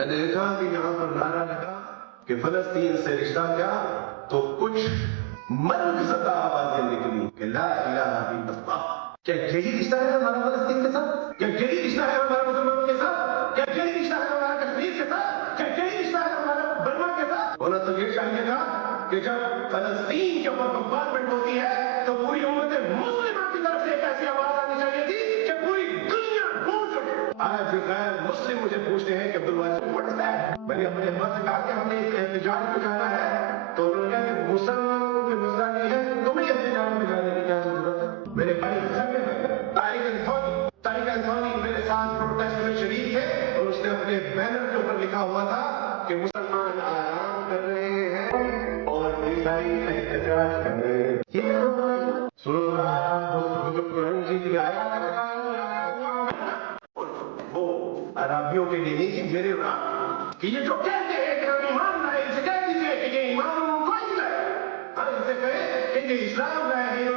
میں نے دیکھا کہ یہاں پر نعرہ لگا کہ فلسطین سے رشتہ کیا، تو کچھ مرد زدہ آوازیں نکلی کہ لا الہ الا اللہ۔ کیا یہی رشتہ ہے ہمارا فلسطین کے ساتھ؟ کیا یہی رشتہ ہے ہمارا مسلمانوں کے ساتھ؟ کیا یہی رشتہ ہے ہمارا کشمیر کے ساتھ؟ کیا یہی رشتہ ہے ہمارا برما کے ساتھ؟ ہونا تو یہ چاہیے تھا کہ جب فلسطین کے اوپر بمبارمنٹ ہوتی ہے تو پوری امت مسلمہ کی طرف سے ایک ایسی آواز آنی چاہیے تھی کہ پوری دنیا گونج اٹھے۔ آج غیر مسلم مجھے پوچھتے ہیں کہ عبدالواجد میں نے اپنے ابا سے کہا کہ ہم نے اس احتجاج کو جانا ہے، تو انہوں نے کہا کہ مسلمانوں کے مسئلہ نہیں ہے، تمہیں احتجاج میں جانے کی کیا ضرورت ہے؟ میرے بھائی طارق انتھونی میرے ساتھ پروٹیسٹ میں شریک تھے، اور اس نے اپنے بینر کے اوپر لکھا ہوا تھا کہ مسلمان آرام کر رہے ہیں اور عیسائی احتجاج کر رہے ہیں۔ یہ وہ عربیوں کے لیے نہیں کہ میرے رب، کہ یہ جو کہتے ہیں کہ ہم ایمان لائے، ان سے کہہ دیجئے کہ یہ ایمان ان کو ہی لائے، ہم ان سے کہیں کہ یہ اسلام لائے ہیں،